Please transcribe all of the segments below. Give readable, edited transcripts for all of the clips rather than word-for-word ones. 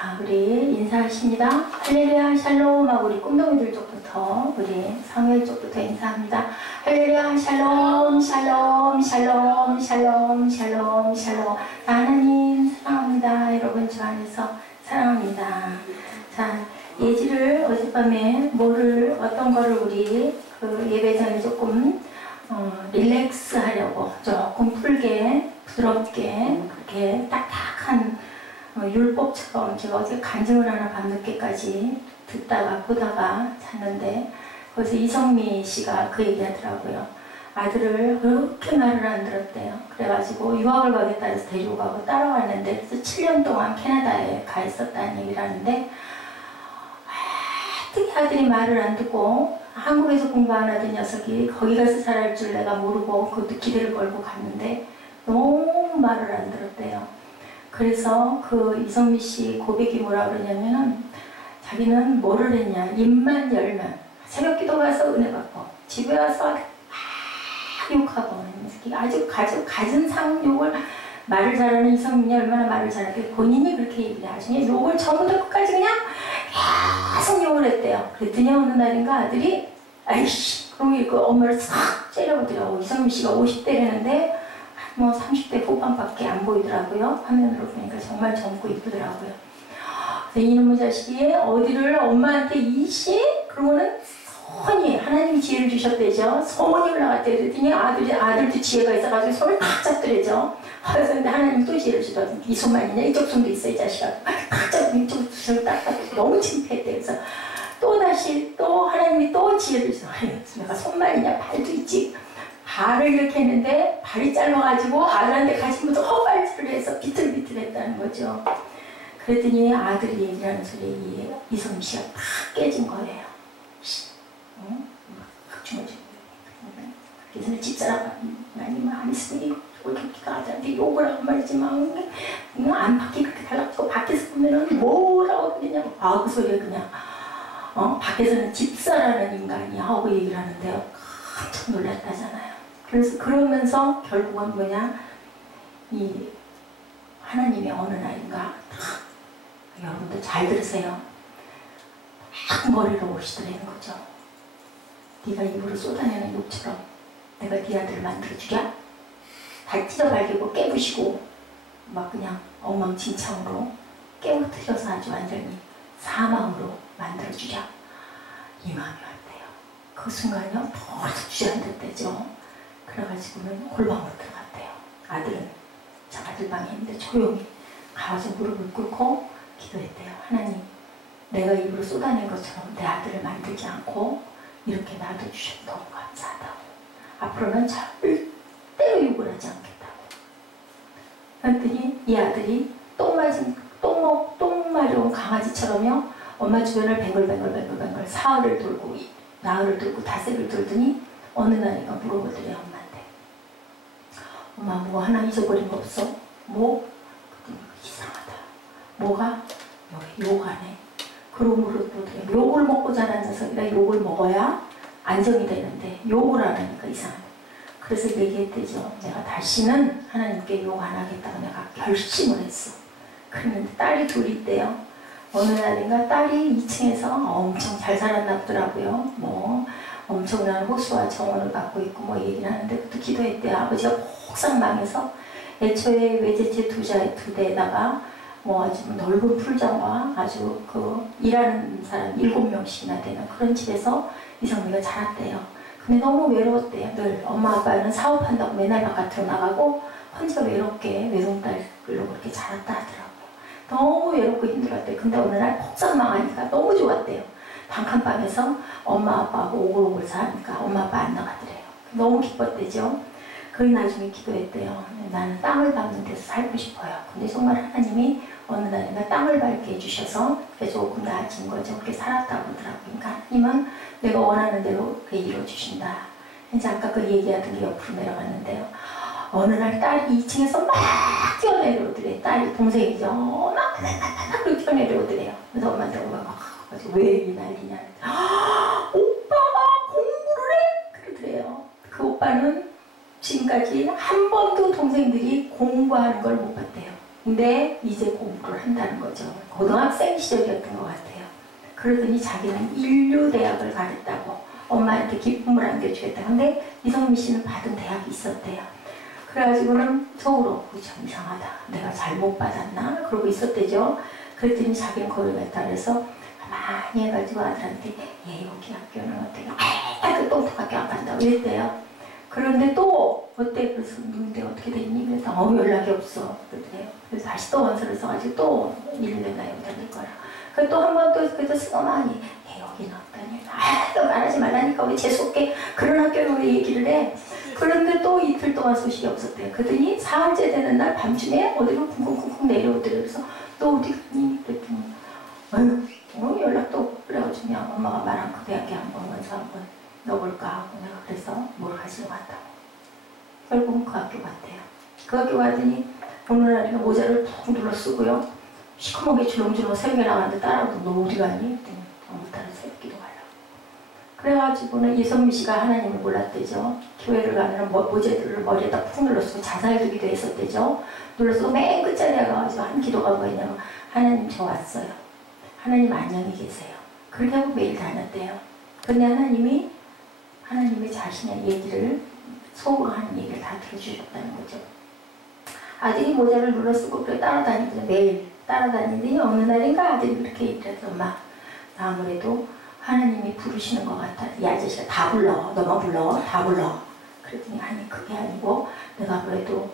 자, 우리 인사하십니다. 할렐루야 샬롬 하고 우리 꿈덩이들 쪽부터 우리 사무엘 쪽부터 인사합니다. 할렐루야 샬롬 샬롬 샬롬 샬롬 샬롬 샬롬. 하나님 사랑합니다. 여러분 주 안에서 사랑합니다. 자, 예지를 어젯밤에 어떤 거를 우리 그 예배 전에 조금 릴렉스 하려고 조금 풀게 부드럽게 그렇게 딱딱한 율법처럼 제가 어제 간증을 하나 밤늦게까지 듣다가 보다가 잤는데 거기서 이성미 씨가 그 얘기 하더라고요. 아들을 그렇게 말을 안 들었대요. 그래가지고 유학을 가겠다 해서 데리고 가고 따라왔는데 그래서 7년 동안 캐나다에 가 있었다는 얘기를 하는데 어떻게 아들이 말을 안 듣고 한국에서 공부 안 하던 녀석이 거기 가서 잘할 줄 내가 모르고 그것도 기대를 걸고 갔는데 너무 말을 안 들었대요. 그래서 그 이성미 씨 고백이 뭐라 그러냐면은 자기는 뭐를 했냐, 입만 열면 새벽 기도 가서 은혜 받고 집에 와서 막 욕하고 아주 가진 상욕을 말을 잘하는 이성민이 얼마나 말을 잘하게 본인이 그렇게 얘기를 하시니 욕을 처음부터 끝까지 그냥 계속 욕을 했대요. 그랬더니 어느 날인가 아들이 아이씨 그러고 그 엄마를 싹 째려보더라고. 이성민 씨가 50대라는데 뭐 30대 후반밖에 안 보이더라고요. 화면으로 보니까 정말 젊고 이쁘더라고요. 그래서 이놈의 자식이 어디를 엄마한테 이씨? 그러고는 손이 하나님이 지혜를 주셨대죠. 손이 올라갔대. 그랬더니 아들도 지혜가 있어가지고 손을 탁 잡더래죠. 그래서 근데 하나님이 또 지혜를 주더라고요. 이 손만 있냐? 이쪽 손도 있어 이 자식아. 탁 잡고 이쪽 손을 딱 너무 창피했대. 그래서 또 하나님이 또 지혜를 주셔. 내가 손만 있냐? 발도 있지. 발을 이렇게 했는데 발이 짧아가지고 아들한테 가슴부터 허발질을 해서 비틀비틀했다는 거죠. 그랬더니 아들이 얘기하는 소리에 이성미 씨가 탁 깨진 거예요. 응? 막 주머주고 그래서 집사람 아니면 안 있으니 그렇게 아들한테 욕을 하고 말이지만 안 밖에 그렇게 달라붙고 밖에서 보면은 뭐라고 그러냐고 그 소리에 그냥 밖에서는 집사라는 인간이 하고 얘기를 하는데요. 깜짝 놀랐다잖아요. 그래서 그러면서 결국은 뭐냐, 이 하나님의 어느 날인가 여러분들 잘 들으세요. 딱 머리를 오시더라는 거죠. 네가 입으로 쏟아내는 욕처럼 내가 네 아들을 만들어주랴? 다 찢어발기고 깨부시고 막 그냥 엉망진창으로 깨우트려서 아주 완전히 사망으로 만들어주랴? 이 마음이 왔대요. 그 순간요 더 주저앉았대죠. 그래가지고는 골방으로 들어갔대요. 아들은 아들 방에 있는데 조용히 가서 무릎을 꿇고 기도했대요. 하나님, 내가 입으로 쏟아낸 것처럼 내 아들을 만들지 않고 이렇게 놔둬주셔서 너무 감사하다고. 앞으로는 절대로 욕을 하지 않겠다고. 그랬더니 이 아들이 똥 마려운 강아지처럼요 엄마 주변을 뱅글뱅글 사흘을 돌고 나흘을 돌고 닷새를 돌더니 어느 날인가 물어보더래요. 엄마한테. 엄마 뭐 하나 잊어버린 거 없어? 뭐? 그랬더니 이상하다. 뭐가? 여기 욕 안 해. 그러고 물어보더래요. 욕을 먹고 자란 녀석이라 욕을 먹어야 안정이 되는데 욕을 안 하니까 이상하다. 그래서 얘기했대죠. 내가 다시는 하나님께 욕 안 하겠다고 내가 결심을 했어. 그랬는데 딸이 둘이 있대요. 어느 날인가 딸이 2층에서 엄청 잘 살았나 보더라고요. 뭐 엄청난 호수와 정원을 갖고 있고 뭐 얘기를 하는데 그것도 기도했대요. 아버지가 폭삭 망해서 애초에 외제채 두 대에다가 뭐 아주 넓은 풀장과 아주 그 일하는 사람 7명씩이나 되는 그런 집에서 이성미가 자랐대요. 근데 너무 외로웠대요. 늘 엄마 아빠는 사업한다고 맨날 바깥으로 나가고 혼자 외롭게 외동딸로 그렇게 자랐다 하더라고요. 너무 외롭고 힘들었대요. 근데 어느 날 폭삭 망하니까 너무 좋았대요. 단칸방에서 엄마 아빠하고 오글오글 사니까 엄마 아빠 안 나가더래요. 너무 기뻤대죠. 그리 나중에 기도했대요. 나는 땅을 밟는 데서 살고 싶어요. 근데 정말 하나님이 어느 날인가 땅을 밟게 해주셔서 조금 나아진 거죠. 그렇게 살았다고 하더라고요. 그러니까 하나님은 내가 원하는 대로 그렇게 이루어주신다. 이제 아까 그 얘기하던 게 옆으로 내려갔는데요. 어느 날 딸이 2층에서 막 뛰어내려오더래요. 딸이 동생이죠. 막 그렇게 뛰어내려오더래요. 그래서 엄마한테 왜 이 난리냐. 오빠가 공부를 해? 그러더래요. 그 오빠는 지금까지 한 번도 동생들이 공부하는 걸 못 봤대요. 근데 이제 공부를 한다는 거죠. 고등학생 시절이었던 것 같아요. 그러더니 자기는 인류대학을 가겠다고 엄마한테 기쁨을 안겨주겠다. 근데 이성미 씨는 받은 대학이 있었대요. 그래가지고는 속으로 참 이상하다. 내가 잘못 받았나? 그러고 있었대죠. 그랬더니 자기는 거기 갔다 그래서 많이 해가지고 아들한테 얘 여기 학교는 어떻게 그 똥통학교 안 간다고 이랬대요. 그런데 또 어때? 그래서 누군데 어떻게 됐니? 그래서 연락이 없어. 그랬대요. 그래서 다시 또 원서를 써가지고 또 1년 나이 못할 거라. 그래서 또 한 번 또 그래서 쓰고만이 얘 여기는 없다니. 또 말하지 말라니까 왜 재수없게 그런 학교를 왜 얘기를 해? 그런데 또 이틀 동안 소식이 없었대요. 그러더니 사흘째 되는 날 밤중에 어디로 쿵쿵쿵쿵 내려오더래요. 그래서 너 어디 갔니? 그랬더니 아유 연락도 없고 그래가지고 그냥 엄마가 말한 그 대학에 한번 원서 한번 넣어볼까 하고 내가 그래서 뭘 가지고 갔다고. 결국은 그 학교 갔대요. 그 학교 가더니 어느 날이가 모자를 푹 눌러 쓰고요. 시커멓게 줄렁줄렁 새벽에 나갔는데 따라오더니 너 어디 갔니? 그랬더니 아무 따라 새벽기도 가려고. 그래가지고는 이성미 씨가 하나님을 몰랐대죠. 교회를 가면 모자들을 머리에다 푹 눌러쓰고 자살기도 했었대죠. 눌러쓰고 맨 끝자리에 가가지고 한 기도가 뭐였냐면 하나님 저 왔어요. 하나님 안녕히 계세요. 그렇게 하고 매일 다녔대요. 근데 하나님이 자신의 얘기를 속으로 하는 얘기를 다 들어주셨다는 거죠. 아들이 모자를 눌러쓰고 그래 따라다니더니 매일 따라다니더니 어느 날인가 아들이 그렇게 얘기했어. 엄마 나 아무래도 하나님이 부르시는 것 같아. 이 아저씨가 다 불러. 너만 불러. 다 불러. 그랬더니 아니 그게 아니고 내가 그래도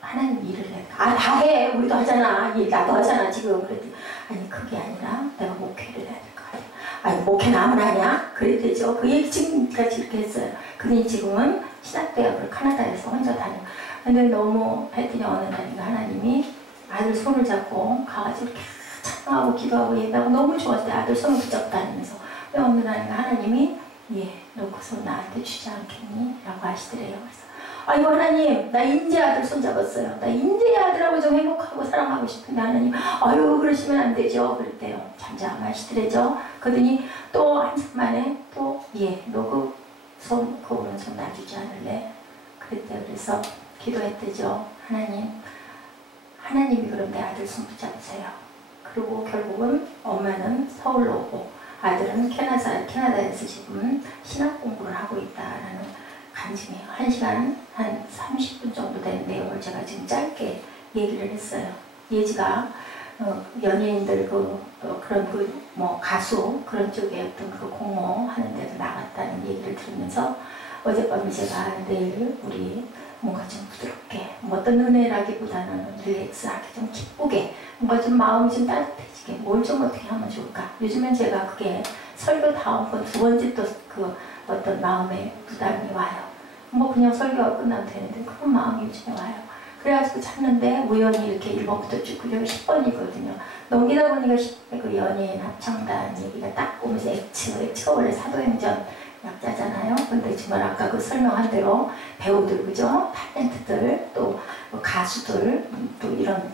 하나님 일을 해. 다 해. 우리도 하잖아. 일 나도 하잖아 지금. 그랬더니 아니 그게 아니라 내가 목회를 해야 될 것 같아. 아니 목회는 아무나 하냐? 그랬대죠. 그 얘기 지금까지 이렇게 했어요. 그러니 지금은 신학대학을 카나다에서 혼자 다녀. 근데 너무 했더니 어느 날인가 하나님이 아들 손을 잡고 가가지고 이렇게 찬양하고 기도하고 얘기하고 너무 좋았을 때 아들 손을 붙잡고 다니면서 어느 날인가 하나님이 너 그 손 나한테 주지 않겠니? 라고 하시더래요. 그래서 아이고 하나님 나 인재 아들 손 잡았어요. 나 인재 아들하고 좀 행복하고 사랑하고 싶은데 하나님 아유 그러시면 안 되죠. 그랬대요. 잠잠하시더래죠. 그러더니 또 한참 만에 또 너 그 손 그 오른손 놔주지 않을래? 그랬대요. 그래서 기도했대죠. 하나님이 그럼 내 아들 손 붙잡으세요. 그리고 결국은 엄마는 서울로 오고 아들은 캐나다에서 지금 신학 공부를 하고 있다라는 간증이에요. 1시간 한 30분 정도 되는 내용을 제가 지금 짧게 얘기를 했어요. 예지가 연예인들 그런 가수 그런 쪽에 어떤 그 공모하는 데도 나갔다는 얘기를 들으면서 어젯밤에 제가 내일 우리 뭔가 좀 부드럽게 어떤 은혜라기보다는 릴렉스하게 좀 기쁘게 뭔가 좀 마음이 좀 따뜻해지게 뭘 좀 어떻게 하면 좋을까. 요즘엔 제가 그게 설교 다음번 두 번째 또 그 어떤 마음의 부담이 와요. 뭐 그냥 설교가 끝나면 되는데 그런 마음이 요즘에 와요. 그래가지고 찾는데 우연히 이렇게 1번부터 쭉 그리고 10번이거든요. 넘기다 보니까 그 연예인 합창단 얘기가 딱 보면서 엑츠가 원래 사도행전 약자잖아요. 근데 정말 아까 그 설명한 대로 배우들 그죠? 탤런트들 또 가수들 또 이런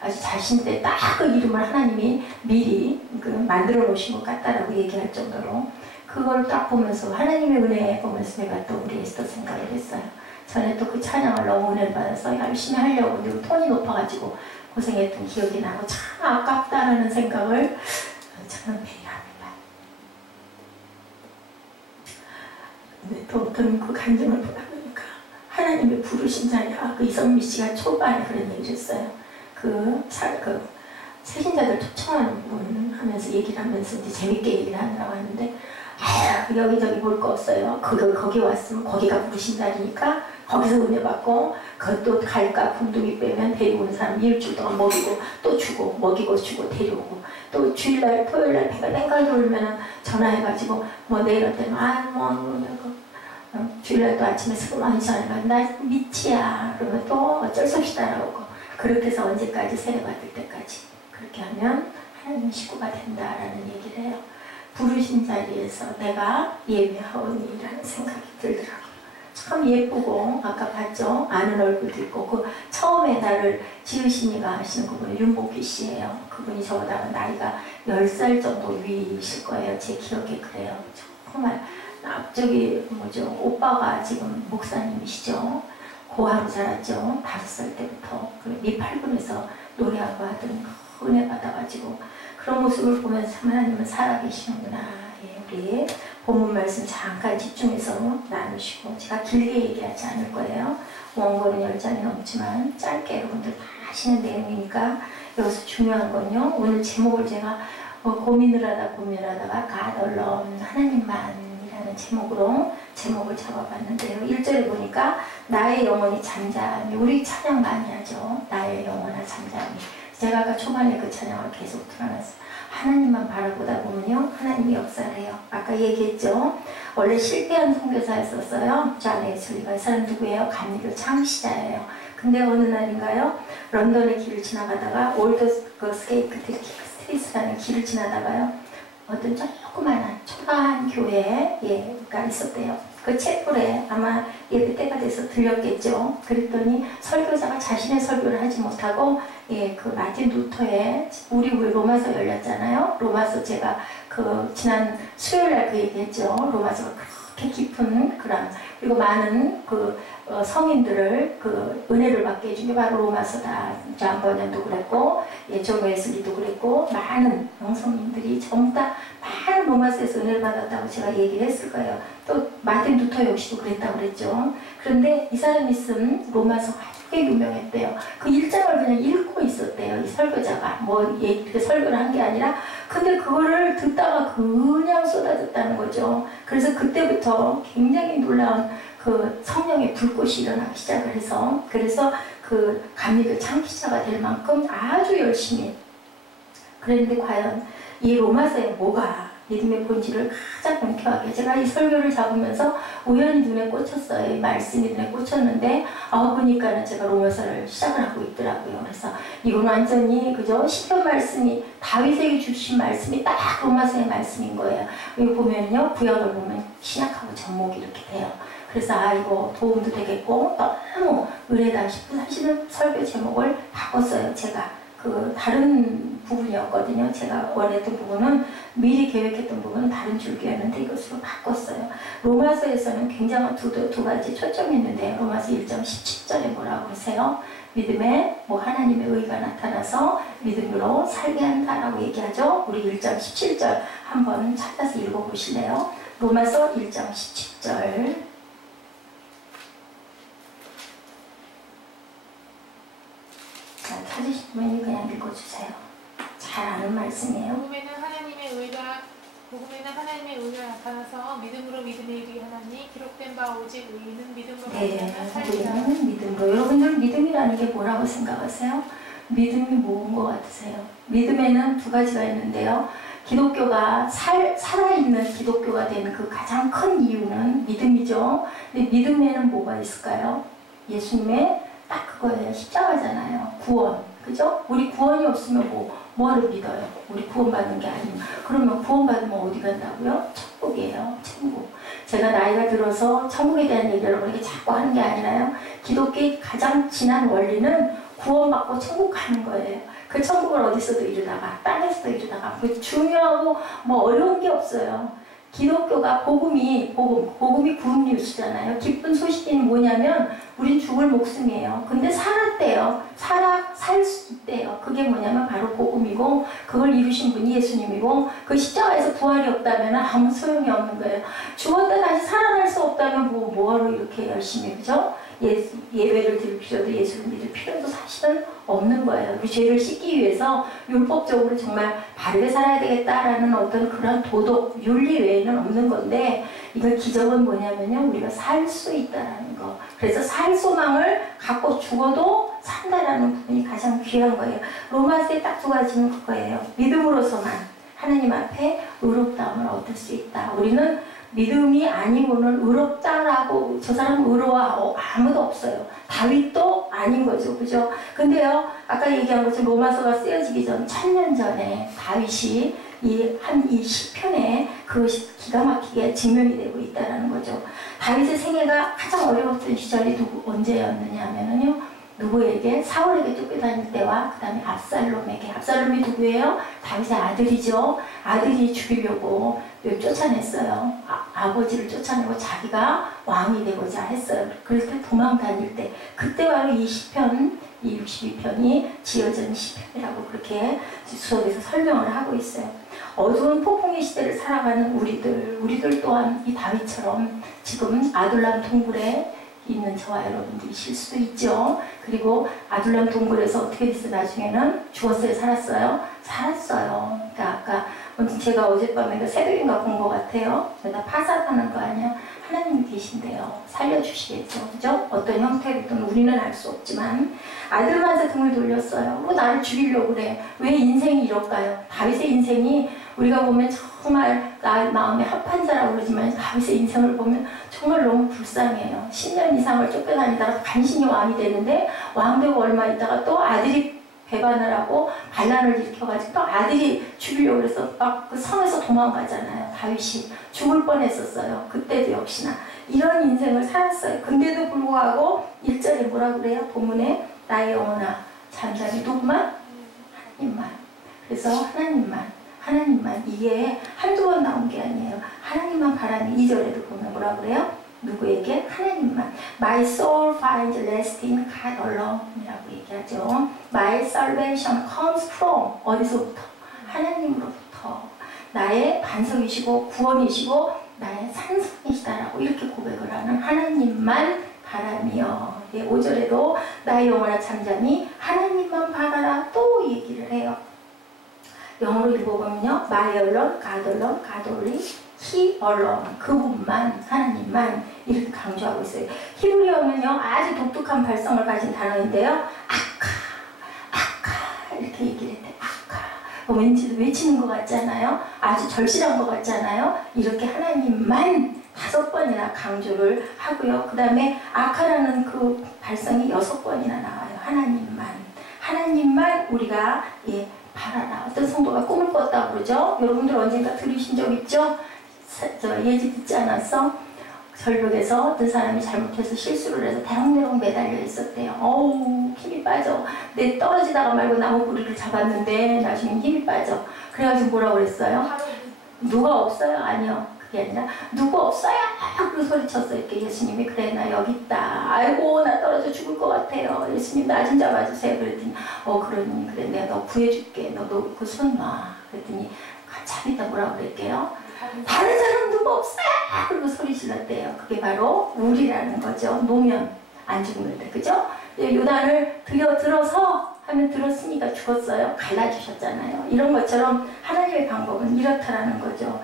아주 자신들의 딱 그 이름을 하나님이 미리 만들어 놓으신 것 같다라고 얘기할 정도로 그걸 딱 보면서 하나님의 은혜 보면서 내가 또 우리 에스더 생각을 했어요. 전에 또 그 찬양을 너무 은혜를 받아서 열심히 하려고 근데 톤이 높아가지고 고생했던 기억이 나고 참 아깝다라는 생각을 저는 매일 합니다. 근데 또 어떤 그 감정을 보다 보니까 하나님의 부르신 자야. 그 이성미 씨가 초반에 그런 얘기를 했어요. 그 세신자들 초청하는 분 하면서 얘기를 하면서 이제 재밌게 얘기를 하느라고 하는데 여기저기 볼 거 없어요. 거기 왔으면 거기가 부르신 자리니까 거기서 은혜 받고 그것도 갈까 군둥이 빼면 데리고 오는 사람 일주일 동안 먹이고 또 주고 먹이고 주고 데려오고 또 주일날 토요일날 배가 땡갈 돌면 전화해가지고 뭐 내일 어때면 주일날 또 아침에 술 많이 전화해가지고 나 미치야 그러면 또 어쩔 수 없이 따라오고 그렇게 해서 언제까지 세례받을 때까지 그렇게 하면 하나님 식구가 된다라는 얘기를 해요. 부르신 자리에서 내가 예배하오니라는 생각이 들더라고요. 참 예쁘고 아까 봤죠? 아는 얼굴도 있고 그 처음에 나를 지으신 이가 하시는 그분이 윤복희 씨예요. 그분이 저보다 나이가 10살 정도 위이실 거예요. 제 기억에 그래요. 정말 저기 오빠가 지금 목사님이시죠. 고아로 자랐죠. 5살 때부터 그 미팔군에서 노래하고 하던 그 은혜 받아가지고 그런 모습을 보면서 참 하나님은 살아계시는구나. 예, 우리 본문 말씀 잠깐 집중해서 나누시고 제가 길게 얘기하지 않을 거예요. 원고는 10장이 넘지만 짧게 여러분들 다 아시는 내용이니까 여기서 중요한 건요. 오늘 제목을 제가 고민을 하다가 God alone, 하나님만이라는 제목을 잡아봤는데요. 1절에 보니까 나의 영혼이 잠잠히, 우리 찬양 많이 하죠. 나의 영혼아 잠잠히. 제가 아까 초반에 그 찬양을 계속 틀어놨어요. 하나님만 바라보다 보면요. 하나님이 역사를 해요. 아까 얘기했죠. 원래 실패한 선교사였었어요. 존 웨슬리가. 이 사람 누구예요? 감리교 창시자예요. 근데 어느 날인가요? 런던의 길을 지나가다가 올드 그 스케이크 스트리트라는 길을 지나다가요. 어떤 조그마한 초라한 교회가 있었대요. 그 챗불에 아마 예배 때가 돼서 들렸겠죠. 그랬더니 설교자가 자신의 설교를 하지 못하고 그 마틴 루터의 우리 로마서 열렸잖아요. 로마서 제가 그 지난 수요일날 그 얘기했죠. 로마서가 그렇게 깊은 그런 그리고 많은 그 성인들을 그 은혜를 받게 해준 게 바로 로마서다. 존 번연도 그랬고 존 웨슬리도 그랬고 많은 영성인들이 전부 다 많은 로마서에서 은혜를 받았다고 제가 얘기를 했을 거예요. 또 마틴 루터 역시도 그랬다고 그랬죠. 그런데 이 사람이 쓴 로마서가 아주 꽤 유명했대요. 그 1장을 그냥 읽고 있었대요. 이 설교자가 뭐 이렇게 설교를 한 게 아니라 근데 그거를 듣다가 그냥 쏟아졌다는 거죠. 그래서 그때부터 굉장히 놀라운 그 성령의 불꽃이 일어나기 시작을 해서 그래서 그 감리교 창시자가 될 만큼 아주 열심히 그랬는데 과연 이 로마서에 뭐가 믿음의 본질을 가장 명쾌하게 제가 이 설교를 잡으면서 우연히 눈에 꽂혔어요. 이 말씀이 눈에 꽂혔는데 보니까는 제가 로마서를 시작을 하고 있더라고요. 그래서 이건 완전히 그죠? 시편 말씀이 다윗에게 주신 말씀이 딱 로마서의 말씀인 거예요. 여기 보면요. 구약을 보면 신약하고 접목이 이렇게 돼요. 그래서 이거 도움도 되겠고 너무 의뢰다 싶은 사실은 설교 제목을 바꿨어요. 제가 그 다른 부분이었거든요. 제가 원했던 부분은 미리 계획했던 부분은 다른 줄기였는데 이것으로 바꿨어요. 로마서에서는 굉장한 두 가지 초점이 있는데요. 로마서 1장 17절에 뭐라고 하세요? 믿음에 하나님의 의가 나타나서 믿음으로 살게 한다라고 얘기하죠. 우리 1장 17절 한번 찾아서 읽어보실래요? 로마서 1장 17절 찾으신 분이 그냥 읽어주세요. 잘 아는 말씀이에요. 복음에는 하나님의 의가 나타나서 믿음으로 믿음에 이르게 하나니 기록된 바 오직 의인은 믿음으로 살리라. 우리는 믿음으로. 여러분들 믿음이라는 게 뭐라고 생각하세요? 믿음이 뭔 것 같으세요? 믿음에는 두 가지가 있는데요. 기독교가 살아있는 기독교가 된 그 가장 큰 이유는 믿음이죠. 근데 믿음에는 뭐가 있을까요? 예수님의 딱 그거예요. 십자가잖아요. 구원. 그죠? 우리 구원이 없으면 뭐를 믿어요? 우리 구원받는 게 아니면. 그러면 구원받으면 어디 간다고요? 천국이에요. 천국. 제가 나이가 들어서 천국에 대한 얘기를 여러분에게 자꾸 하는 게 아니라요. 기독교의 가장 진한 원리는 구원받고 천국 가는 거예요. 그 천국을 어디서도 이루다가 땅에서도 이루다가 그 중요하고 어려운 게 없어요. 기독교가 복음이 굿뉴스잖아요. 기쁜 소식이 뭐냐면 우린 죽을 목숨이에요. 근데 살았대요. 살 수 있대요. 그게 뭐냐면 바로 복음이고 그걸 이루신 분이 예수님이고 그 십자가에서 부활이 없다면 아무 소용이 없는 거예요. 죽었다 다시 살아날 수 없다면 뭐하러 이렇게 열심히 그죠? 예배를 드릴 필요도 예수를 믿을 필요도 사실은 없는 거예요. 우리 죄를 씻기 위해서 율법적으로 정말 바르게 살아야 되겠다라는 어떤 그런 도덕, 윤리 외에는 없는 건데 이걸 기적은 뭐냐면요. 우리가 살 수 있다라는 거. 그래서 살 소망을 갖고 죽어도 산다라는 부분이 가장 귀한 거예요. 로마서의 딱 두 가지는 그거예요. 믿음으로서만 하나님 앞에 의롭다움을 얻을 수 있다. 우리는 믿음이 아니고는 의롭다라고 저 사람은 의로워 아무도 없어요. 다윗도 아닌 거죠. 그죠? 근데요. 아까 얘기한 것처럼 로마서가 쓰여지기 전 1000년 전에 다윗이 이 시편에 그것이 기가 막히게 증명이 되고 있다는 거죠. 다윗의 생애가 가장 어려웠던 시절이 언제였느냐 하면요. 누구에게? 사울에게 쫓겨다닐 때와 그 다음에 압살롬에게. 압살롬이 누구예요? 다윗의 아들이죠. 아들이 죽이려고 쫓아냈어요. 아버지를 쫓아내고 자기가 왕이 되고자 했어요. 그렇게 도망 다닐 때 그때 바로 이 시편, 이 62편이 지어진 시편이라고 그렇게 수업에서 설명을 하고 있어요. 어두운 폭풍의 시대를 살아가는 우리들 또한 이 다윗처럼 지금 아둘람 동굴에 있는 저와 여러분들이실 수도 있죠. 그리고 아둘람 동굴에서 어떻게 됐어요? 나중에는 죽었어요? 살았어요? 살았어요. 그러니까 아까 제가 어젯밤에 새벽인가 본 것 같아요. 나 파산하는 거 아니야? 하나님이 계신데요. 살려주시겠죠. 그죠? 어떤 형태로든 우리는 알 수 없지만 아들한테 등을 돌렸어요. 뭐 나를 죽이려고 그래. 왜 인생이 이럴까요? 다윗의 인생이 우리가 보면 정말 마음에 합한 자라고 그러지만 다윗의 인생을 보면 정말 너무 불쌍해요. 10년 이상을 쫓겨다니다가 간신히 왕이 되는데 왕 되고 얼마 있다가 또 아들이 배반을 하고 반란을 일으켜가지고 또 아들이 죽이려고 해서 막 그 성에서 도망가잖아요. 다윗이 죽을 뻔했었어요. 그때도 역시나 이런 인생을 살았어요. 근데도 불구하고 1절에 뭐라 그래요? 본문에 나의 영혼아 잠잠히 누구만? 하나님만. 그래서 하나님만 이게 한두 번 나온 게 아니에요. 하나님만 바라는 2절에도 보면 뭐라 그래요? 누구에게? 하나님만. My soul finds rest in God alone 이라고 얘기하죠. My salvation comes from 어디서부터? 하나님으로부터. 나의 반석이시고 구원이시고 나의 산성이시다라고 이렇게 고백을 하는 하나님만 바라며 5절에도 나의 영혼아 잠잠히 하나님만 바라라 또 얘기를 해요. 영어로 읽어보면요. My alone, God alone, God only, He alone. 그분만, 하나님만 이렇게 강조하고 있어요. 히브리어는요. 아주 독특한 발성을 가진 단어인데요. 아카 이렇게 얘기를 했대요. 아카. 왠지 외치는 것 같잖아요. 아주 절실한 것 같잖아요. 이렇게 하나님만 5번이나 강조를 하고요. 그 다음에 아카라는 그 발성이 6번이나 나와요. 하나님만 우리가 바라라. 어떤 성도가 꿈을 꿨다고 그러죠? 여러분들 언젠가 들으신 적 있죠? 예지 듣지 않았어? 절벽에서 어떤 사람이 잘못해서 실수를 해서 대롱대롱 매달려 있었대요. 어우 힘이 빠져. 내 떨어지다가 말고 나무 뿌리를 잡았는데 나중에 힘이 빠져. 그래가지고 뭐라고 그랬어요? 누가 없어요? 아니요. 그게 아니라 누구 없어요? 그리고 소리쳤어요. 이렇게 예수님이 그래 나 여기 있다. 아이고 나 떨어져 죽을 것 같아요. 예수님 나 좀 잡아주세요. 그랬더니 그러니 그래 내가 너 구해줄게. 너도 그 손 놔. 그랬더니 참 이따 뭐라고 그럴게요? 다른 사람 누구 없어요? 그리고 소리 질렀대요. 그게 바로 우리라는 거죠. 노면 안 죽는데 그죠? 요단을 들어서 하면 들었으니까 죽었어요. 갈라주셨잖아요. 이런 것처럼 하나님의 방법은 이렇다라는 거죠.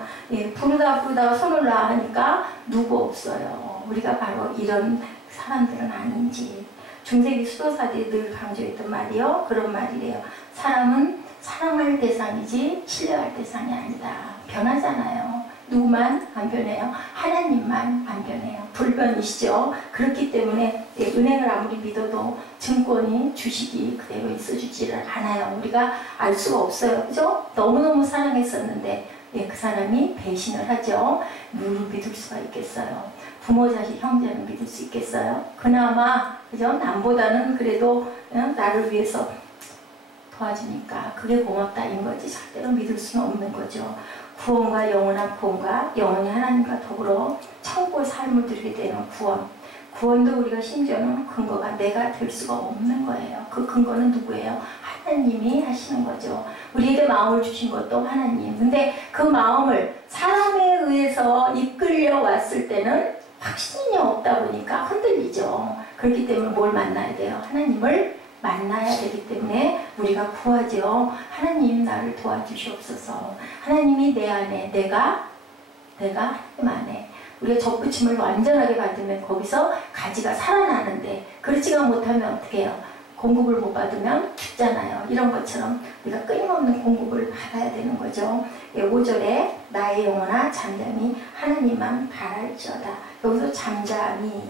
부르다가 손을 놔 하니까 누구 없어요. 우리가 바로 이런 사람들은 아닌지. 중세기 수도사들이 늘 강조했던 말이요. 그런 말이래요. 사람은 사랑할 대상이지 신뢰할 대상이 아니다. 변하잖아요. 누구만 안 변해요? 하나님만 안 변해요. 불변이시죠. 그렇기 때문에 은행을 아무리 믿어도 증권이 주식이 그대로 있어주지를 않아요. 우리가 알 수가 없어요. 그죠? 너무너무 사랑했었는데 그 사람이 배신을 하죠. 누구를 믿을 수가 있겠어요? 부모, 자식, 형제는 믿을 수 있겠어요? 그나마 그죠? 남보다는 그래도 나를 위해서 도와주니까 그게 고맙다인 거지 절대로 믿을 수는 없는 거죠. 구원과 영원한 구원과 영원히 하나님과 더불어 천국의 삶을 누리게 되는 구원도 우리가 심지어는 근거가 내가 될 수가 없는 거예요. 그 근거는 누구예요? 하나님이 하시는 거죠. 우리에게 마음을 주신 것도 하나님. 근데 그 마음을 사람에 의해서 이끌려 왔을 때는 확신이 없다 보니까 흔들리죠. 그렇기 때문에 뭘 만나야 돼요? 하나님을 만나야 되기 때문에 우리가 구하죠. 하나님 나를 도와주시옵소서. 하나님이 내 안에 내가 하나님 안에 우리가 접붙임을 완전하게 받으면 거기서 가지가 살아나는데 그렇지가 못하면 어떻게 해요? 공급을 못 받으면 죽잖아요. 이런 것처럼 우리가 끊임없는 공급을 받아야 되는 거죠. 5절에 나의 영혼아 잠잠히 하나님만 바랄지어다. 여기서 잠잠히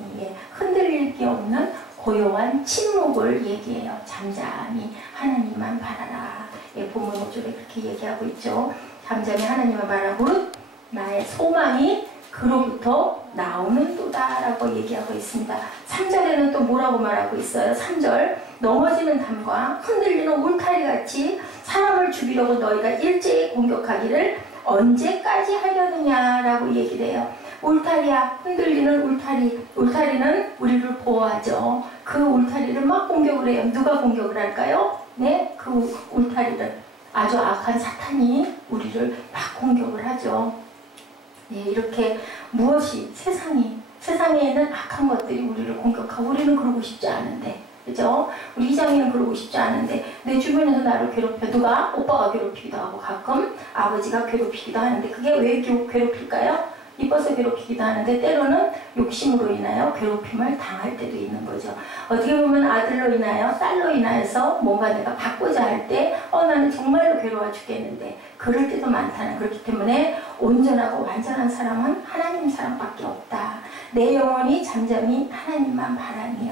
흔들릴 게 없는 고요한 침묵을 얘기해요. 잠잠히 하나님만 바라라. 본문 5절에 그렇게 얘기하고 있죠. 잠잠히 하나님만 바라라. 무릇 나의 소망이 그로부터 나오는도다라고 얘기하고 있습니다. 3절에는 또 뭐라고 말하고 있어요? 3절 넘어지는 담과 흔들리는 울타리같이 사람을 죽이려고 너희가 일제히 공격하기를 언제까지 하려느냐라고 얘기를 해요. 울타리야, 흔들리는 울타리. 울타리는 우리를 보호하죠. 그 울타리를 막 공격을 해요. 누가 공격을 할까요? 네, 그 울타리를 아주 악한 사탄이 우리를 막 공격을 하죠. 네, 이렇게 무엇이 세상에는 악한 것들이 우리를 공격하고 우리는 그러고 싶지 않은데, 그죠? 우리 이장이는 그러고 싶지 않은데 내 주변에서 나를 괴롭혀. 누가? 오빠가 괴롭히기도 하고 가끔 아버지가 괴롭히기도 하는데 그게 왜 괴롭힐까요? 이뻐서 괴롭히기도 하는데 때로는 욕심으로 인하여 괴롭힘을 당할 때도 있는 거죠. 어떻게 보면 아들로 인하여 딸로 인하여서 뭔가 내가 바꾸자 할 때 나는 정말로 괴로워 죽겠는데 그럴 때도 많다는. 그렇기 때문에 온전하고 완전한 사람은 하나님 사람밖에 없다. 내 영혼이 잠잠히 하나님만 바라니요.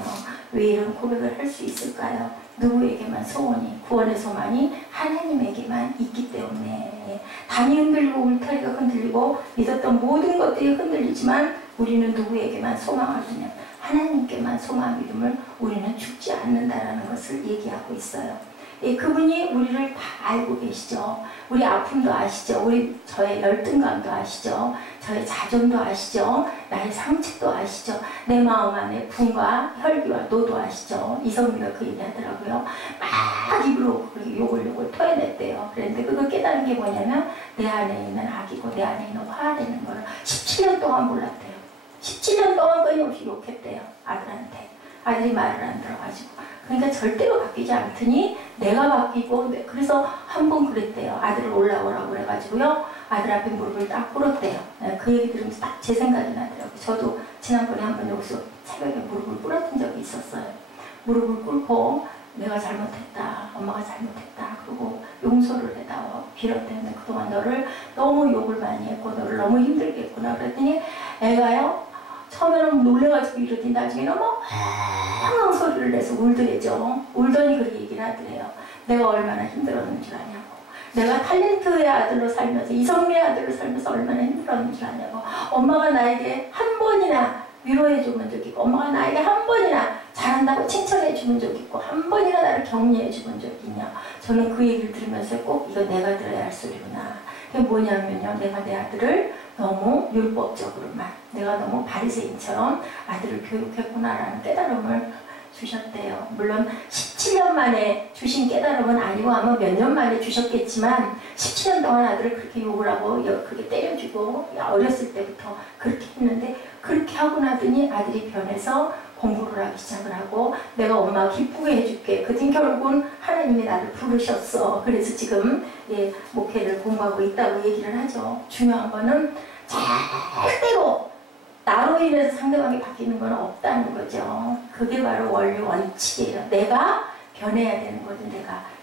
왜 이런 고백을 할 수 있을까요? 누구에게만 소원이, 구원의 소망이 하나님에게만 있기 때문에. 담이 흔들리고 울타리가 흔들리고 믿었던 모든 것들이 흔들리지만 우리는 누구에게만 소망을 두냐? 하나님께만 소망 믿음을 우리는 죽지 않는다라는 것을 얘기하고 있어요. 그분이 우리를 다 알고 계시죠. 우리 아픔도 아시죠. 저의 열등감도 아시죠. 저의 자존도 아시죠. 나의 상처도 아시죠. 내 마음 안에 분과 혈기와 노도 아시죠. 이성미가 그 얘기하더라고요. 막 입으로 욕을 토해냈대요. 그런데 그걸 깨달은 게 뭐냐면 내 안에 있는 악이고 내 안에 있는 화가 되는 거를 17년 동안 몰랐대요. 17년 동안 끊임없이 욕했대요. 아들한테. 아들이 말을 안 들어가지고. 그러니까 절대로 바뀌지 않더니 내가 바뀌고. 그래서 한 번 그랬대요. 아들을 올라오라고 그래가지고요. 아들 앞에 무릎을 딱 꿇었대요. 그 얘기 들으면서 딱 제 생각이 나더라고요. 저도 지난번에 한 번 여기서 새벽에 무릎을 꿇었던 적이 있었어요. 무릎을 꿇고 내가 잘못했다. 엄마가 잘못했다. 그리고 용서를 해다오. 빌었대요. 그동안 너를 너무 욕을 많이 했고 너를 너무 힘들게 했구나. 그랬더니 애가요. 처음에는 놀래가지고 이러더니 나중에는 엉엉 소리를 내서 울더래죠. 울더니 그렇게 얘기를 하더래요. 내가 얼마나 힘들었는 줄 아냐고. 내가 탤런트의 아들로 살면서 이성미의 아들로 살면서 얼마나 힘들었는 줄 아냐고. 엄마가 나에게 한 번이나 위로해주면 적 있고 엄마가 나에게 한 번이나 잘한다고 칭찬해주면 적 있고 한 번이나 나를 격려해주면 적 있냐. 저는 그 얘기를 들으면서 꼭 이거 내가 들어야 할 소리구나. 그게 뭐냐면요. 내가 내 아들을 너무 율법적으로만 내가 너무 바리새인처럼 아들을 교육했구나라는 깨달음을 주셨대요. 물론 17년 만에 주신 깨달음은 아니고 아마 몇 년 만에 주셨겠지만 17년 동안 아들을 그렇게 욕을 하고 그렇게 때려주고 어렸을 때부터 그렇게 했는데 그렇게 하고 나더니 아들이 변해서 공부를 하기 시작을 하고 내가 엄마 기쁘게 해줄게. 그랬더니 결국은 하나님이 나를 부르셨어. 그래서 지금 목회를 공부하고 있다고 얘기를 하죠. 중요한 거는 절대로 나로 인해서 상대방이 바뀌는 건 없다는 거죠. 그게 바로 원리 원칙이에요. 내가 변해야 되는 거죠.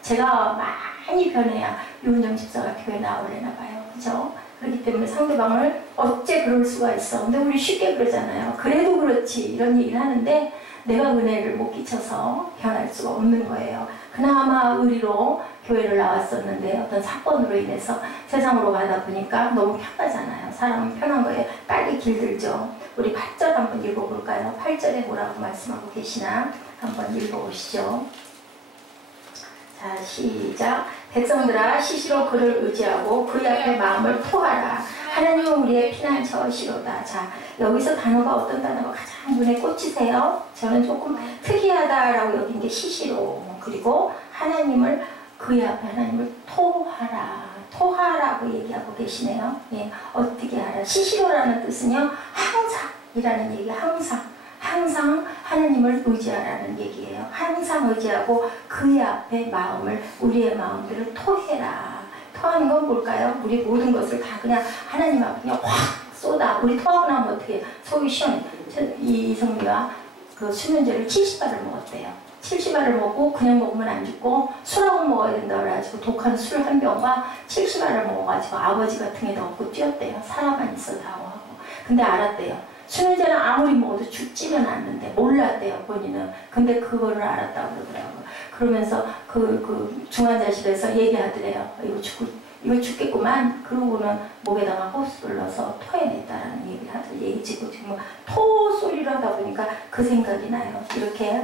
제가 많이 변해야 유은정 집사가 교회 나오려나 봐요. 그죠? 그렇기 때문에 상대방을 어째 그럴 수가 있어. 근데 우리 쉽게 그러잖아요. 그래도 그렇지 이런 얘기를 하는데 내가 은혜를 못 끼쳐서 변할 수가 없는 거예요. 그나마 의리로 교회를 나왔었는데 어떤 사건으로 인해서 세상으로 가다 보니까 너무 편하잖아요. 사람은 편한 거에 빨리 길들죠. 우리 8절 한번 읽어볼까요? 8절에 뭐라고 말씀하고 계시나 한번 읽어보시죠. 자, 시작. 백성들아 시시로 그를 의지하고 그의 앞에 마음을 토하라. 하나님은 우리의 피난처시로다. 자, 여기서 단어가 어떤 단어가 가장 눈에 꽂히세요? 저는 조금 특이하다라고 여긴 게 시시로. 그리고 하나님을 그의 앞에 하나님을 토하라. 토하라고 얘기하고 계시네요. 어떻게 하라. 시시로라는 뜻은요. 항상이라는 얘기. 항상 하나님을 의지하라는 얘기예요. 항상 의지하고 그의 앞에 우리의 마음들을 토해라. 토하는 건 뭘까요? 우리 모든 것을 다 그냥 하나님 앞에 그냥 확 쏟아. 우리 토하고 나면 어떻게 속이 시원해. 이성미가 그 수면제를 70알을 먹었대요. 70알을 먹고 그냥 먹으면 안 죽고 술하고 먹어야 된다 그래가지고 독한 술 한 병과 70알을 먹어가지고 아버지 같은 게 넣고 뛰었대요. 사람만 있어도 하고. 근데 알았대요. 수면제는 아무리 먹어도 죽지는 않는데 몰랐대요. 본인은. 근데 그거를 알았다고 그러더라고요. 그러면서 그 중환자실에서 얘기하더래요. 이거 죽겠구만. 그러고는 목에다가 호스를 넣어서 토해냈다라는 얘기를 하죠. 지금 토 소리를 하다 보니까 그 생각이 나요. 이렇게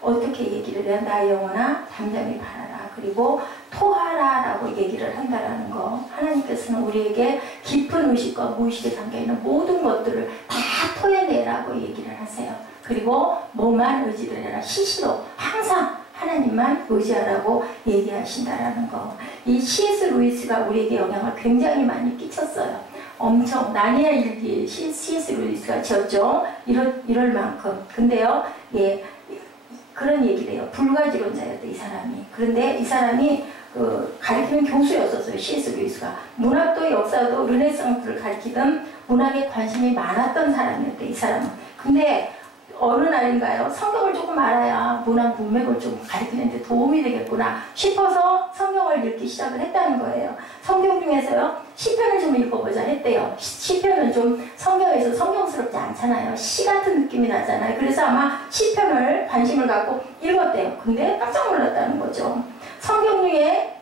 어떻게 얘기를 해요? 나의 영혼아 잠잠히 바라라. 그리고 토하라라고 얘기를 한다라는 거. 하나님께서는 우리에게 깊은 의식과 무의식에 담겨있는 모든 것들을 다 토해내라고 얘기를 하세요. 그리고 뭐만 의지를 해라. 시시로 항상 하나님만 의지하라고 얘기하신다라는 거. 이 C.S. 루이스가 우리에게 영향을 굉장히 많이 끼쳤어요. 엄청 나니아 일기 C.S. 루이스가 지었죠. 이럴 만큼. 근데요, 그런 얘기를 해요. 불가지론자였대 이 사람이. 그런데 이 사람이 가르치는 교수였었어요. C.S. 루이스가. 문학도 역사도 르네상스를 가르치던 문학에 관심이 많았던 사람이었대 이 사람은. 근데 어느 날인가요? 성경을 조금 알아야 문학 문맥을 좀 가르치는데 도움이 되겠구나 싶어서 성경을 읽기 시작을 했다는 거예요. 성경 중에서요, 시편을 좀 읽어보자 했대요. 시편은 좀 성경에서 성경스럽지 않잖아요. 시 같은 느낌이 나잖아요. 그래서 아마 시편을 관심을 갖고 읽었대요. 근데 깜짝 놀랐다는 거죠. 성경 중에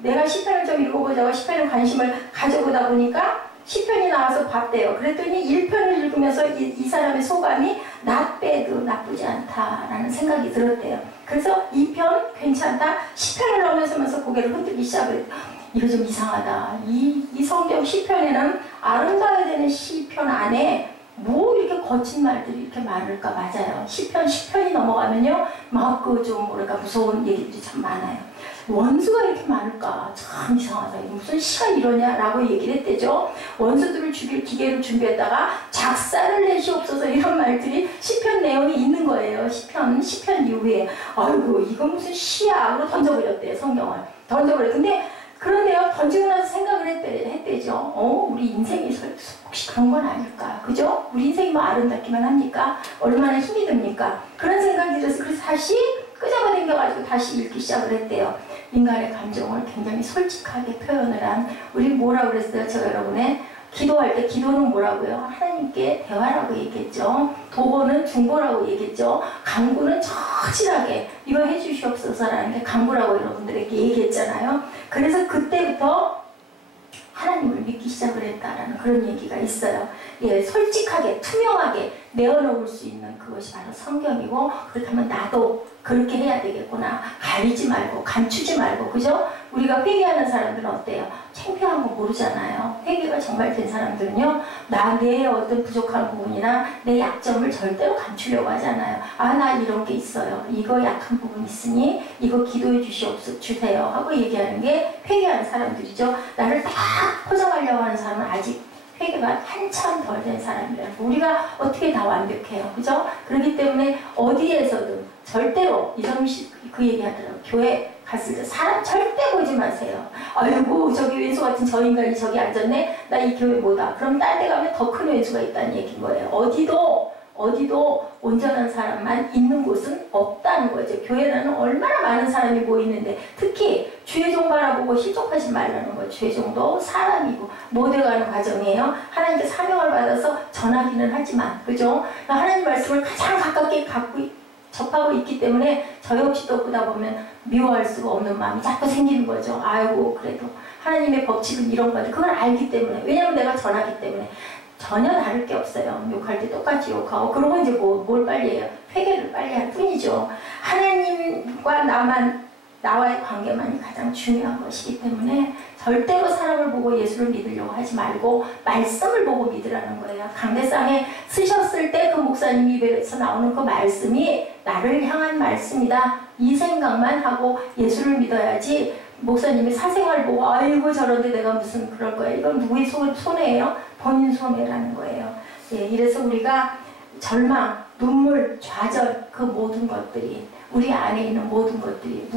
내가 시편을 좀 읽어보자고 시편에 관심을 가져보다 보니까 시편이 나와서 봤대요. 그랬더니 1편을 읽으면서 이 사람의 소감이 not bad, 나쁘지 않다라는 생각이 들었대요. 그래서 2편 괜찮다. 시편을 넣으면서 고개를 흔들기 시작을. 이거 좀 이상하다. 이 성경 시편에는 아름다워야 되는 시편 안에 뭐 이렇게 거친 말들이 이렇게 많을까. 맞아요. 시편이 넘어가면요 막 좀 뭐랄까 무서운 얘기들이 참 많아요. 원수가 이렇게 많을까 참 이상하다. 무슨 시가 이러냐라고 얘기를 했대죠. 원수들을 죽일 기계를 준비했다가 작사를 내시옵소서 이런 말들이 시편 내용이 있는 거예요. 시편 이후에 아이고 이건 무슨 시야 하고 던져버렸대요. 성경을 던져버려. 근데 그런데요 던지고 나서 생각을 했대죠. 우리 인생이 혹시 그런 건 아닐까. 그죠? 우리 인생이 뭐 아름답기만 합니까? 얼마나 힘이 듭니까? 그런 생각이 들어서 그래서 다시 끄집어당겨가지고 다시 읽기 시작을 했대요. 인간의 감정을 굉장히 솔직하게 표현을 한, 우리 뭐라고 그랬어요? 제가 여러분의 기도할 때 기도는 뭐라고요? 하나님께 대화라고 얘기했죠. 도보는 중보라고 얘기했죠. 간구는 처절하게 이거 해주시옵소서라는 게 간구라고 여러분들에게 얘기했잖아요. 그래서 그때부터 하나님을 믿기 시작을 했다라는 그런 얘기가 있어요. 솔직하게 투명하게 내어놓을 수 있는 그것이 바로 성경이고, 그렇다면 나도 그렇게 해야 되겠구나. 가리지 말고 감추지 말고. 그죠? 우리가 회개하는 사람들은 어때요? 창피한 거 모르잖아요. 회개가 정말 된 사람들은요, 내 어떤 부족한 부분이나 내 약점을 절대로 감추려고 하잖아요. 나 이런 게 있어요. 이거 약한 부분 있으니 이거 기도해 주세요 하고 얘기하는 게 회개하는 사람들이죠. 나를 다 포장하려고 하는 사람은 아직 회개가 한참 덜 된 사람이라고. 우리가 어떻게 다 완벽해요. 그죠? 그렇기 때문에 어디에서든 절대로 이성민 씨 그 얘기 하더라고요. 교회 갔을 때 사람 절대 보지 마세요. 아이고 저기 왼수 같은 저 인간이 저기 앉았네. 나 이 교회 뭐다. 그럼 딴 데 가면 더 큰 왼수가 있다는 얘기인 거예요. 어디도 온전한 사람만 있는 곳은 없다는 거죠. 교회라는 얼마나 많은 사람이 모이는데, 특히 주의종 바라보고 실족하지 말라는 거예요. 주의종도 사람이고 못 돼가는 과정이에요. 하나님께 사명을 받아서 전하기는 하지만, 그죠? 하나님 말씀을 가장 가깝게 접하고 있기 때문에 저 역시도 보다 보면 미워할 수가 없는 마음이 자꾸 생기는 거죠. 아이고 그래도 하나님의 법칙은 이런 건데, 그걸 알기 때문에, 왜냐면 내가 전하기 때문에. 전혀 다를 게 없어요. 욕할 때 똑같이 욕하고, 그러고 이제 뭘 빨리 해요? 회개를 빨리 할 뿐이죠. 하나님과 나와의 관계만이 가장 중요한 것이기 때문에 절대로 사람을 보고 예수를 믿으려고 하지 말고 말씀을 보고 믿으라는 거예요. 강대상에 쓰셨을 때 그 목사님 입에서 나오는 그 말씀이 나를 향한 말씀이다. 이 생각만 하고 예수를 믿어야지, 목사님이 사생활 보고 아이고 저런데 내가 무슨 그럴 거야. 이건 누구의 손해예요? 본인 손해라는 거예요. 이래서 우리가 절망, 눈물, 좌절, 그 모든 것들이, 우리 안에 있는 모든 것들이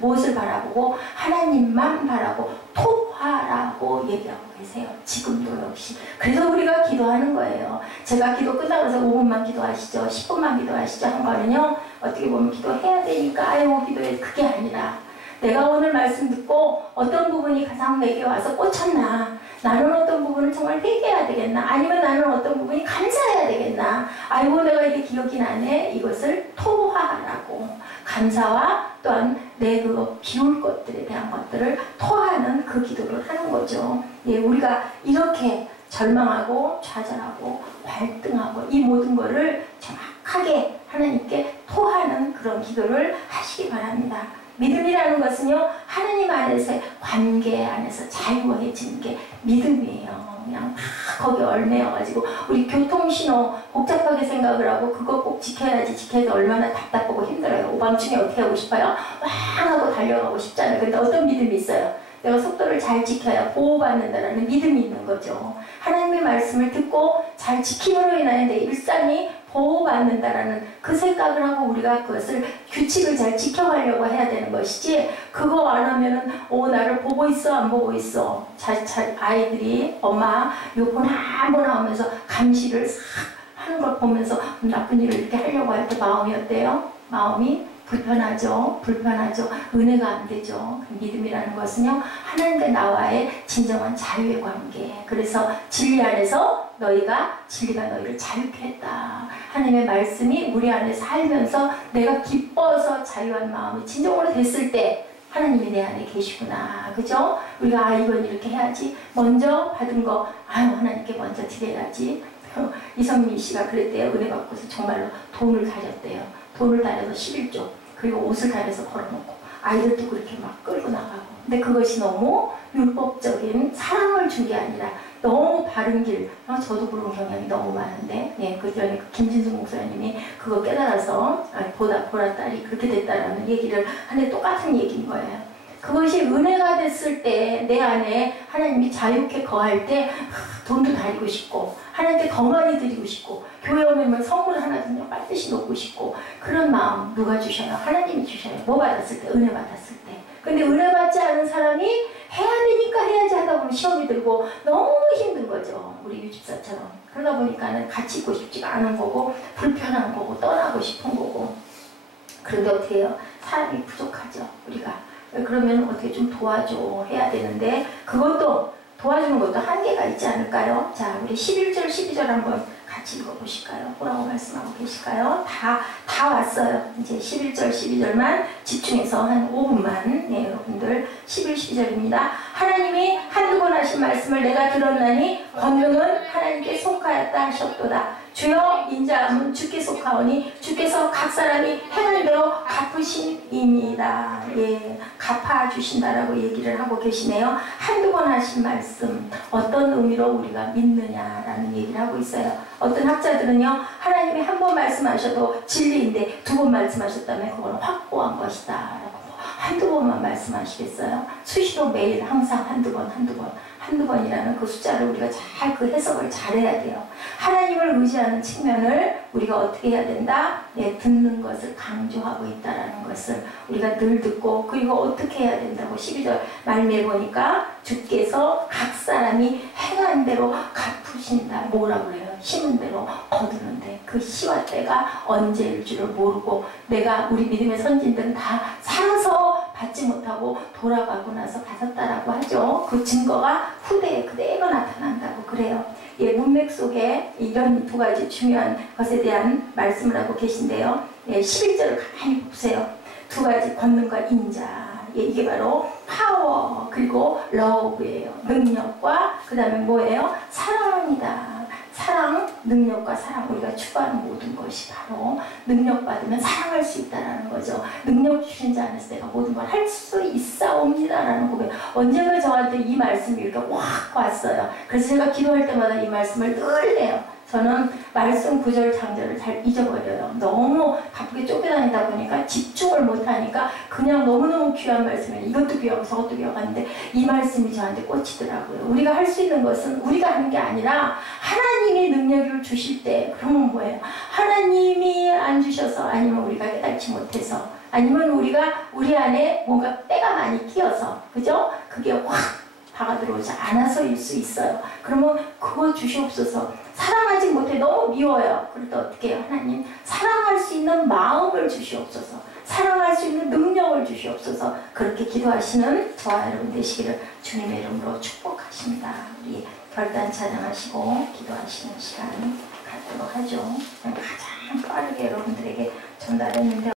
무엇을 바라보고 하나님만 바라고 토하라고 얘기하고 계세요. 지금도 역시. 그래서 우리가 기도하는 거예요. 제가 기도 끝나고 나서 5분만 기도하시죠, 10분만 기도하시죠 한 거는요, 어떻게 보면 기도해야 되니까 아유 기도해, 그게 아니라 내가 오늘 말씀 듣고 어떤 부분이 가장 내게 와서 꽂혔나? 나는 어떤 부분을 정말 회개해야 되겠나? 아니면 나는 어떤 부분이 감사해야 되겠나? 아이고 내가 이게 기억이 나네? 이것을 토하라고. 감사와 또한 내 그 비울 것들에 대한 것들을 토하는 그 기도를 하는 거죠. 예, 우리가 이렇게 절망하고 좌절하고 발등하고 이 모든 것을 정확하게 하나님께 토하는 그런 기도를 하시기 바랍니다. 믿음이라는 것은요, 하나님 안에서의 관계 안에서 자유해지는 게 믿음이에요. 그냥 다 거기에 얽매여가지고 우리 교통신호 복잡하게 생각을 하고 그거 꼭 지켜야지 지켜서 얼마나 답답하고 힘들어요. 오밤중에 어떻게 하고 싶어요? 왕 하고 달려가고 싶잖아요. 근데 어떤 믿음이 있어요? 내가 속도를 잘 지켜야 보호받는다라는 믿음이 있는 거죠. 하나님의 말씀을 듣고 잘 지킴으로 인하여 내 일상이 보호받는다라는 그 생각을 하고 우리가 그것을 규칙을 잘 지켜가려고 해야 되는 것이지, 그거 안 하면은 나를 보고 있어 안 보고 있어. 아이들이 엄마 요폰 한번 하면서 감시를 싹 하는 걸 보면서 나쁜 일을 이렇게 하려고 할 때 마음이 어때요? 마음이 불편하죠. 은혜가 안 되죠. 믿음이라는 것은요, 하나님과 나와의 진정한 자유의 관계. 그래서 진리 안에서 진리가 너희를 자유케 했다. 하나님의 말씀이 우리 안에 살면서 내가 기뻐서 자유한 마음이 진정으로 됐을 때 하나님이 내 안에 계시구나. 그죠? 우리가 이건 이렇게 해야지. 먼저 받은 거 하나님께 먼저 드려야지. 이성민 씨가 그랬대요. 은혜 받고서 정말로 돈을 가렸대요. 돈을 달여서 11조. 그리고 옷을 달여서 걸어놓고 아이들도 그렇게 막 끌고 나가고. 근데 그것이 너무 율법적인 사랑을 준 게 아니라 너무 바른 길. 저도 그런 경향이 너무 많은데, 예, 그 전에 김진숙 목사님이 그거 깨달아서 보라 딸이 그렇게 됐다라는 얘기를 하는데 똑같은 얘기인 거예요. 그것이 은혜가 됐을 때 내 안에 하나님이 자유케 거할 때 돈도 달리고 싶고 하나님께 더 많이 드리고 싶고 교회 오면 선물 하나 그냥 반드시 놓고 싶고, 그런 마음 누가 주셔요? 하나님이 주셔요. 뭐 받았을 때? 은혜 받았을 때. 근데 은혜 받지 않은 사람이 해야 되니까 해야지 하다 보면 시험이 들고 너무 힘든 거죠. 우리 유집사처럼. 그러다 보니까는 같이 있고 싶지가 않은 거고 불편한 거고 떠나고 싶은 거고. 그런데 어떻게 해요? 사람이 부족하죠. 우리가. 그러면 어떻게 좀 도와줘 해야 되는데, 그것도 도와주는 것도 한계가 있지 않을까요? 자, 우리 11절 12절 한번 같이 읽어보실까요? 뭐라고 말씀하고 계실까요? 다 왔어요. 이제 11절 12절만 집중해서 한 5분만. 네, 여러분들 11, 12절입니다. 하나님이 한두 번 하신 말씀을 내가 들었나니 권능은 하나님께 속하였다 하셨도다. 주여 인자함은 주께 속하오니 주께서 각 사람이 행한 대로 갚으심이니이다. 예, 갚아주신다라고 얘기를 하고 계시네요. 한두 번 하신 말씀 어떤 의미로 우리가 믿느냐라는 얘기를 하고 있어요. 어떤 학자들은요, 하나님이 한 번 말씀하셔도 진리인데 두 번 말씀하셨다면 그거는 확고한 것이다 라고. 한두 번만 말씀하시겠어요? 수시로 매일 항상 한두 번이라는 그 숫자를 우리가 잘 그 해석을 잘해야 돼요. 하나님을 의지하는 측면을 우리가 어떻게 해야 된다? 네, 듣는 것을 강조하고 있다라는 것을 우리가 늘 듣고, 그리고 어떻게 해야 된다고 12절 말미에 보니까 주께서 각 사람이 행한 대로 갚으신다. 뭐라고 그래요? 심은 대로 거두는데 그 시와 때가 언제일 줄을 모르고, 우리 믿음의 선진들은 다 살아서 받지 못하고 돌아가고 나서 받았다라고 하죠. 그 증거가 후대에 그대로 나타난다고 그래요. 예, 문맥 속에 이런 두 가지 중요한 것에 대한 말씀을 하고 계신데요. 예, 11절을 가만히 보세요. 두 가지 권능과 인자. 예, 이게 바로 파워 그리고 러브예요. 능력과 그 다음에 뭐예요? 사랑입니다. 사랑, 능력과 사랑, 우리가 추구하는 모든 것이 바로 능력 받으면 사랑할 수 있다는 거죠. 능력 주신 자 안에서 내가 모든 걸 할 수 있사옵니다라는 고백. 언젠가 저한테 이 말씀이 이렇게 확 왔어요. 그래서 제가 기도할 때마다 이 말씀을 늘 해요. 저는 말씀 구절 장절을 잘 잊어버려요. 너무 바쁘게 쫓겨다니다 보니까 집중을 못하니까 그냥 너무너무 귀한 말씀이에요. 이것도 귀하고 저것도 귀하고 하는데 이 말씀이 저한테 꽂히더라고요. 우리가 할 수 있는 것은 우리가 하는 게 아니라 하나님이 능력을 주실 때, 그러면 뭐예요? 하나님이 안 주셔서, 아니면 우리가 깨닫지 못해서, 아니면 우리가 우리 안에 뭔가 때가 많이 끼어서, 그죠? 그게 확 다가 들어오지 않아서일 수 있어요. 그러면 그거 주시옵소서. 사랑하지 못해 너무 미워요. 그럴 때 어떻게 해요? 하나님 사랑할 수 있는 마음을 주시옵소서. 사랑할 수 있는 능력을 생명을 주시옵소서. 그렇게 기도하시는 저와 여러분 되시기를 주님의 이름으로 축복하십니다. 우리 결단 찬양하시고 기도하시는 시간 갖도록 하죠. 가장 빠르게 여러분들에게 전달했는데